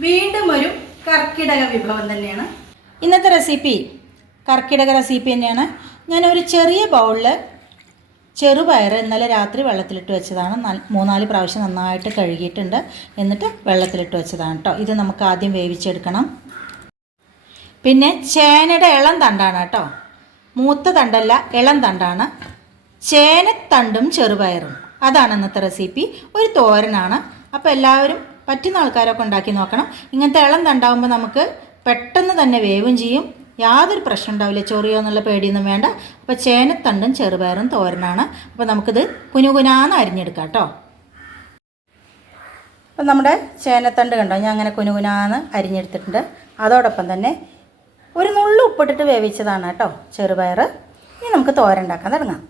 വീണ്ടും ഒരു കർക്കിടക വിഭവം തന്നെയാണ്. ഇന്നത്തെ റെസിപ്പി കർക്കിടക റെസിപ്പി തന്നെയാണ്. ഒരു ചെറിയ ബൗളിൽ ചെറുപയർ ഇന്നലെ രാത്രി വെള്ളത്തിലിട്ട് വെച്ചതാണ്. മൂന്നാൽ പ്രാവശ്യം നന്നായിട്ട് കഴുകിയിട്ടുണ്ട്. എന്നിട്ട് വെള്ളത്തിലിട്ട് വെച്ചതാണ് കേട്ടോ ഇത് നമുക്ക് ആദ്യം വേവിച്ചെടുക്കണം. പിന്നെ ചേനയുടെ ഇളം തണ്ടാണ് കേട്ടോ മൂത്ത തണ്ടല്ല ഇളം തണ്ടാണ്. ചേനത്തണ്ടും ചെറുപയറും. അതാണ് ഇന്നത്തെ റെസിപ്പി ഒരു തോരനാണ്. അപ്പോൾ എല്ലാവരും പറ്റുന്ന ആൾക്കാരൊക്കെ ഉണ്ടാക്കി നോക്കണം. ഇങ്ങനത്തെ ഇളം തണ്ടാവുമ്പോൾ നമുക്ക് പെട്ടെന്ന് തന്നെ വേവും ചെയ്യും. യാതൊരു പ്രശ്നം ഉണ്ടാവില്ല. ചൊറിയോ എന്നുള്ള പേടിയൊന്നും വേണ്ട. അപ്പോൾ ചേനത്തണ്ടും ചെറുപയറും തോരനാണ്. അപ്പോൾ നമുക്കിത് കുനുകുനാന്ന് അരിഞ്ഞെടുക്കാം കേട്ടോ. അപ്പം നമ്മുടെ ചേനത്തണ്ട് കണ്ടോ? ഞാൻ അങ്ങനെ കുനുകുനാന്ന് അരിഞ്ഞെടുത്തിട്ടുണ്ട്. അതോടൊപ്പം തന്നെ ഒരു നുള്ളു ഉപ്പിട്ടിട്ട് വേവിച്ചതാണ് കേട്ടോ ചെറുപയർ ഇനി നമുക്ക് തോരൻ ഉണ്ടാക്കാൻ തുടങ്ങാം.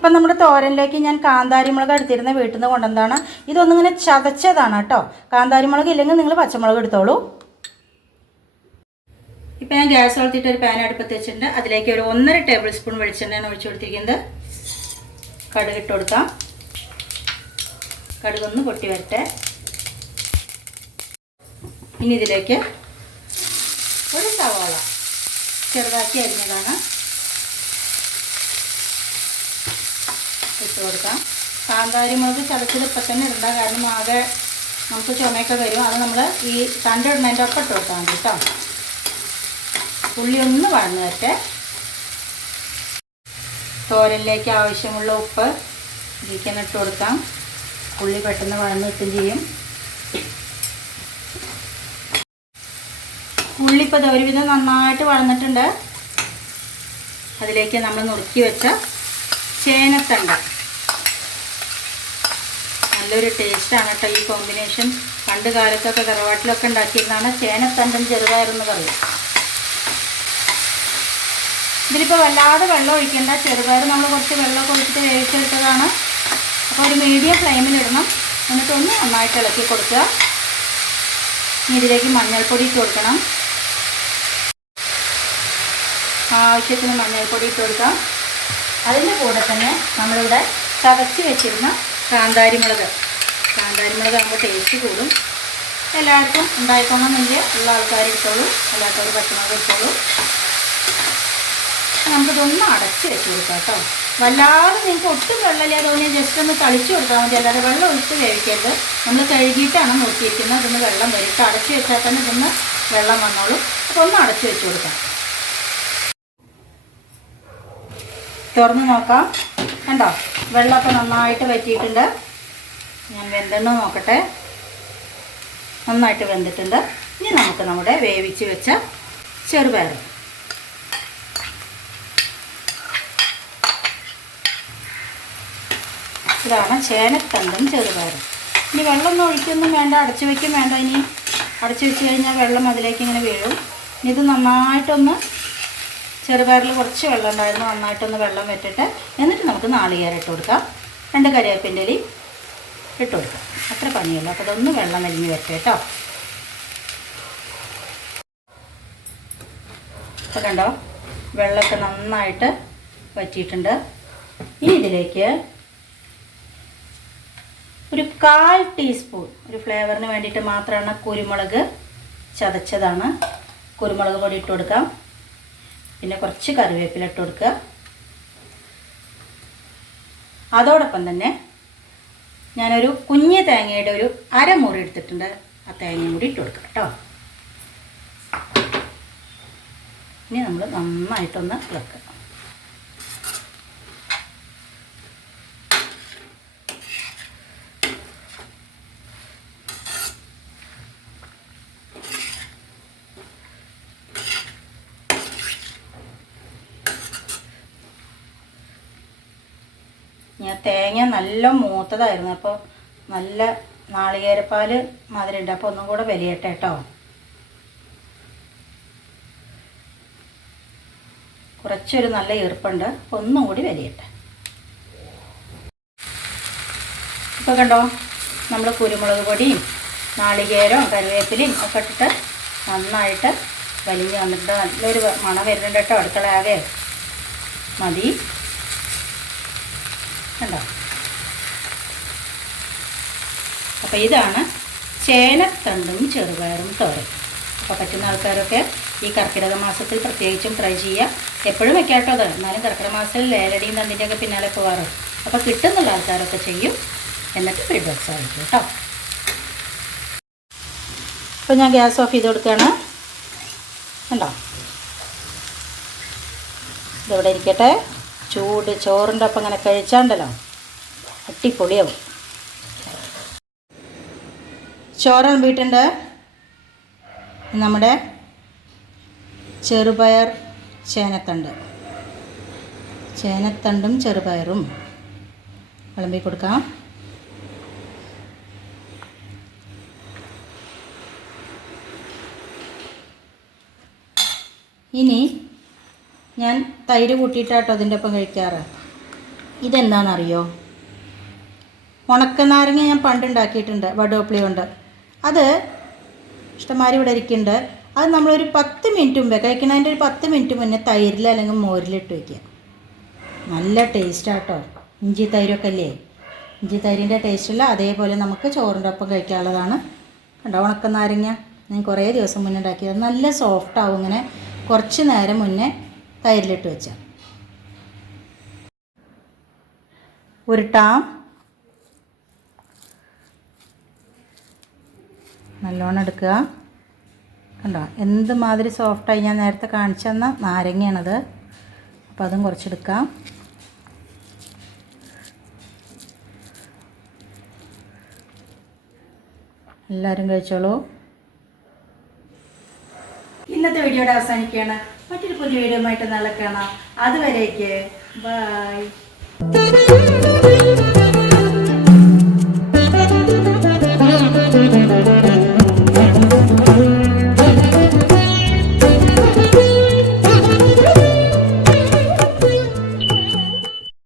അപ്പം നമ്മുടെ തോരനിലേക്ക് ഞാൻ കാന്താരി മുളക് എടുത്തിരുന്ന വീട്ടിൽ നിന്ന് കൊണ്ടുവന്നതാണ്. ഇതൊന്നിങ്ങനെ ചതച്ചതാണ് കേട്ടോ. കാന്താരി മുളക് ഇല്ലെങ്കിൽ നിങ്ങൾ പച്ചമുളക് എടുത്തോളൂ. ഇപ്പം ഞാൻ ഗ്യാസ് വളർത്തിയിട്ട് ഒരു പാൻ അടുപ്പത്ത് വെച്ചിട്ടുണ്ട്. അതിലേക്ക് ഒരു ഒന്നര ടേബിൾ സ്പൂൺ വെളിച്ചെണ്ണയാണ് ഒഴിച്ചു കൊടുത്തിരിക്കുന്നത്. കടുക് ഇട്ട് കൊടുക്കാം. കടുകൊന്ന് പൊട്ടി വരട്ടെ. ഇനി ഇതിലേക്ക് ഒരു സവാള ചെറുതാക്കി അരിഞ്ഞതാണ്. ഇട്ട് കൊടുക്കാം. കാന്താരി മുളക് ചതച്ചത് ഇപ്പം തന്നെ ഇടണ്ട. കാരണം ആകെ നമുക്ക് ചുമയൊക്കെ വരും. അത് നമ്മൾ ഈ തണ്ടിടുന്നതിന്റെ ഒപ്പം ഇട്ട് കൊടുത്താൽ മതി കേട്ടോ ഉള്ളി ഒന്ന് വഴന്ന് വരട്ടെ. തോരനിലേക്ക് ആവശ്യമുള്ള ഉപ്പ് ഇതിലേക്ക് ഇട്ട് കൊടുക്കാം. ഉള്ളി പെട്ടെന്ന് വഴന്ന് കിട്ടും ചെയ്യും. ഉള്ളി ഇപ്പോൾ ഒരുവിധം നന്നായിട്ട് വളർന്നിട്ടുണ്ട് അതിലേക്ക് നമ്മൾ നുറുക്കി വെച്ച ചേനത്തണ്ട. നല്ലൊരു ടേസ്റ്റാണ് കേട്ടോ ഈ കോമ്പിനേഷൻ പണ്ട് കാലത്തൊക്കെ തറവാട്ടിലൊക്കെ ഉണ്ടാക്കിയിരുന്നതാണ് ചേനത്തണ്ടും ചെറുതായിരുന്നു പറയും ഇതിലിപ്പോൾ വല്ലാതെ വെള്ളം ഒഴിക്കേണ്ട. ചെറുപയർ നമ്മൾ കുറച്ച് വെള്ളമൊക്കെ ഒഴിച്ചിട്ട് വേവിച്ചെടുത്തതാണ് അപ്പോൾ ഒരു മീഡിയം ഫ്ലെയിമിലിടണം എന്നിട്ട് ഒന്ന് നന്നായിട്ട് ഇളക്കി കൊടുക്കുക. ഇതിലേക്ക് മഞ്ഞൾപ്പൊടി ഇട്ട് കൊടുക്കണം. ആവശ്യത്തിന് മഞ്ഞൾപ്പൊടി ഇട്ട് കൊടുക്കാം. അതിന്റെ കൂടെ തന്നെ നമ്മളിവിടെ ചതച്ച് വെച്ചിരുന്ന കാന്താരി മുളക് കാന്താരി മുളക് ആകുമ്പോൾ ടേസ്റ്റ് കൂടും. എല്ലാവർക്കും ഉണ്ടായിക്കോണമെന്നില്ല. ഉള്ള ആൾക്കാർ ഇട്ടോളൂ. അല്ലാത്തവർ പച്ചമുളക് ഇട്ടോളൂ. നമുക്കിതൊന്ന് അടച്ച് വെച്ച് കൊടുക്കാം കേട്ടോ. വല്ലാതെ നിങ്ങൾക്ക് ഒട്ടും വെള്ളമില്ല. തോന്നിയാൽ ജസ്റ്റ് ഒന്ന് തളിച്ചു കൊടുത്താൽ മതി. അല്ലാതെ വെള്ളം ഒഴിച്ച് വേവിക്കരുത്. നമ്മൾ കഴുകിയിട്ടാണ് നോക്കിയിരിക്കുന്നത്. അതൊന്ന് വെള്ളം വരും. ഇട്ട് അടച്ച് വെച്ചാൽ തന്നെ ഇതൊന്ന് വെള്ളം വന്നോളും. അപ്പോൾ ഒന്ന് അടച്ച് വെച്ച് കൊടുക്കാം. തുറന്ന് നോക്കാം. കണ്ടോ? വെള്ളമൊക്കെ നന്നായിട്ട് വറ്റിയിട്ടുണ്ട്. ഞാൻ വെന്തെണ്ണ നോക്കട്ടെ. നന്നായിട്ട് വെന്തിട്ടുണ്ട്. ഇനി നമുക്ക് നമ്മുടെ വേവിച്ച് വെച്ച ചെറുപയർ ഇതാണ് ചേനത്തണ്ടും ചെറുപയർ ഇനി വെള്ളമൊന്നും ഒഴിക്കൊന്നും വേണ്ട അടച്ചു വയ്ക്കും വേണ്ട ഇനി. അടച്ചു വെച്ച് കഴിഞ്ഞാൽ വെള്ളം അതിലേക്ക് ഇങ്ങനെ വീഴും. ഇനി ഇത് നന്നായിട്ടൊന്ന് ചെറുപയറിൽ കുറച്ച് വെള്ളം ഉണ്ടായിരുന്നു. നന്നായിട്ടൊന്ന് വെള്ളം വെട്ടിട്ട് എന്നിട്ട് നമുക്ക് നാളികേരം ഇട്ട് കൊടുക്കാം. രണ്ട് കരിവേപ്പിന്റെ ഇലയും ഇട്ട് കൊടുക്കാം. അത്ര പണിയല്ലോ അപ്പോൾ അതൊന്ന് വെള്ളം അരിഞ്ഞ് വരട്ടെ കേട്ടോ. അപ്പോൾ കണ്ടോ? വെള്ളമൊക്കെ നന്നായിട്ട് വറ്റിയിട്ടുണ്ട്. ഇനി ഇതിലേക്ക് ഒരു കാൽ ടീസ്പൂൺ ഒരു ഫ്ലേവറിന് വേണ്ടിയിട്ട് മാത്രമാണ് കുരുമുളക് ചതച്ചതാണ്. കുരുമുളക് പൊടി ഇട്ട് കൊടുക്കാം. പിന്നെ കുറച്ച് കറിവേപ്പില ഇട്ട് കൊടുക്കുക. അതോടൊപ്പം തന്നെ ഞാനൊരു കുഞ്ഞ് തേങ്ങയുടെ ഒരു അരമുറി എടുത്തിട്ടുണ്ട്. ആ തേങ്ങയും കൂടി ഇട്ട് കൊടുക്കുക കേട്ടോ. ഇനി നമ്മൾ നന്നായിട്ടൊന്ന് ഇളക്കുക. ഞാൻ തേങ്ങ നല്ല മൂത്തതായിരുന്നു. അപ്പോൾ നല്ല നാളികേരപ്പാൽ മധുരമുണ്ട്. അപ്പോൾ ഒന്നും കൂടെ വലിയട്ടെ കേട്ടോ. കുറച്ചൊരു നല്ല ഈർപ്പുണ്ട്. ഒന്നും കൂടി വലിയട്ടെ. ഇപ്പോൾ കണ്ടോ? നമ്മൾ കുരുമുളക് പൊടിയും നാളികേരവും കറിവേപ്പിലയും ഒക്കെ ഇട്ടിട്ട് നന്നായിട്ട് വലിഞ്ഞ് വന്നിട്ട് നല്ലൊരു മണം വരുന്നുണ്ട് കേട്ടോ. അടുക്കള ആകെ മതി. കണ്ടോ? അപ്പോൾ ഇതാണ് ചേനത്തണ്ടും ചെറുപയറും തോരൻ. അപ്പോൾ പറ്റുന്ന ആൾക്കാരൊക്കെ ഈ കർക്കിടക മാസത്തിൽ പ്രത്യേകിച്ചും ട്രൈ ചെയ്യുക. എപ്പോഴും വെക്കാട്ടോ അത്. എന്നാലും കർക്കിടക മാസത്തിൽ ലേലടിയും തണ്ടിന്റെയൊക്കെ പിന്നാലെ പോകാറ് അപ്പോൾ കിട്ടുന്നുള്ള ആൾക്കാരൊക്കെ ചെയ്യും. എന്നിട്ട് ഫീഡ്ബാക്സ് ആയിരിക്കും കേട്ടോ. അപ്പോൾ ഞാൻ ഗ്യാസ് ഓഫ് ചെയ്ത് കൊടുക്കുകയാണ്. കണ്ടോ? ഇതിവിടെ ഇരിക്കട്ടെ. ചൂട് ചോറിന്റെ ഒപ്പം അങ്ങനെ കഴിച്ചാണ്ടല്ലോ? അട്ടിപ്പൊളിയാവും ചോറാണ് വീട്ടുണ്ട് നമ്മുടെ ചെറുപയർ ചേനത്തണ്ട്. ചേനത്തണ്ടും ചെറുപയറും. വിളമ്പി കൊടുക്കാം. ഇനി ഞാൻ തൈര് കൂട്ടിയിട്ടാട്ടോ അതിന്റെ ഒപ്പം കഴിക്കാറ്. ഇതെന്താണെന്നറിയോ ഉണക്കനാരങ്ങ ഞാൻ പണ്ട് ഉണ്ടാക്കിയിട്ടുണ്ട് വടുവപ്പിളി കൊണ്ട്. അത് ഇഷ്ടമാരി ഇവിടെ ഇരിക്കുന്നുണ്ട്. അത് നമ്മളൊരു പത്ത് മിനിറ്റ് മുമ്പേ കഴിക്കണതിന്റെ ഒരു പത്ത് മിനിറ്റ് മുന്നേ തൈരിൽ അല്ലെങ്കിൽ മോരിലിട്ട് വയ്ക്കുക. നല്ല ടേസ്റ്റാട്ടോ. ഇഞ്ചി തൈരൊക്കെ അല്ലേ ഇഞ്ചി തൈരിന്റെ ടേസ്റ്റില്ല അതേപോലെ നമുക്ക് ചോറിന്റെ ഒപ്പം കഴിക്കാനുള്ളതാണ്. കണ്ടോ ഉണക്കനാരങ്ങ? ഞാൻ കുറേ ദിവസം മുന്നേ ഉണ്ടാക്കിയത്. നല്ല സോഫ്റ്റാവും ഇങ്ങനെ. കുറച്ച് നേരം മുന്നേ തൈരിലിട്ട് വെച്ചാൽ ഉരുട്ടാം നല്ലോണം എടുക്കുക. കണ്ടോ? എന്തുമാതിരി സോഫ്റ്റായി ഞാൻ നേരത്തെ കാണിച്ചു തന്ന നാരങ്ങയാണത്. അപ്പോൾ അതും കുറച്ചെടുക്കാം. എല്ലാവരും കഴിച്ചോളൂ. ഇന്നത്തെ വീഡിയോയുടെ അവസാനിക്കുകയാണ്. മറ്റൊരു പുതിയ വീഡിയോ ആയിട്ട് നാളെ കാണാം. അതുവരേക്ക് ബൈ